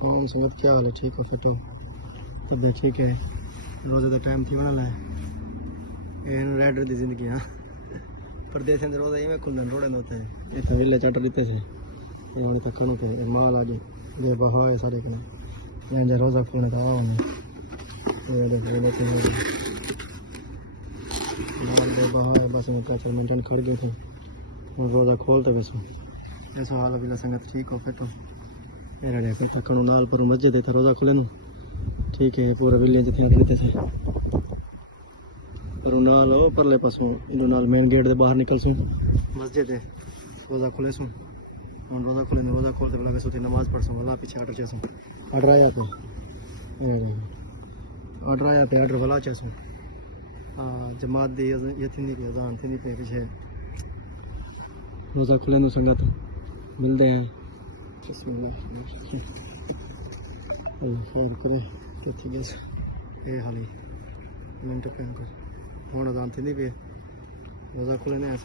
कौन संगत क्या हाल है? ठीक हो? फिट हो? तबीयत ठीक है? रोज़े का टाइम थी होना लाए रेडर की जिंदगी हाँ परदेस रोज़े ही में खुंदन रोड़े होते हैं ये तो विले चाट देते थे ये वाली तक खड़ो थे माल आज ये बहा है सारे कने ये जो रोज़ा खोलने का आओ ने ये देखो लेते हैं माल दे बहा है बस में 4 मिनट खड़ गए थे रोज़ा खोलते वैसे ऐसा हाल अभी संगत ठीक हो? फिट हो? मेरा देखो तकड़ू नाल पर मस्जिद है रोज़ा खुले नु ठीक है पूरा विले जिथे आते थे पर नाल परले पासों इन नाल मेन गेट के बाहर निकल सू मस्जिद है रोज़ा खुले सू हम रोज़ा खुले रोज़ा खोलते लगे सो नमाज पढ़ सू अल्लाह पीछे आर्डर चासू आर्डर आया थे आर्डर वाला चासू जमात दी ये थी नहीं अजान थी नहीं पे पीछे रोज़ा खुले संगत मिलते हैं फोन करे ये हाली मिनट पे हूँ अजान थी नहीं पे रोज़ा खुले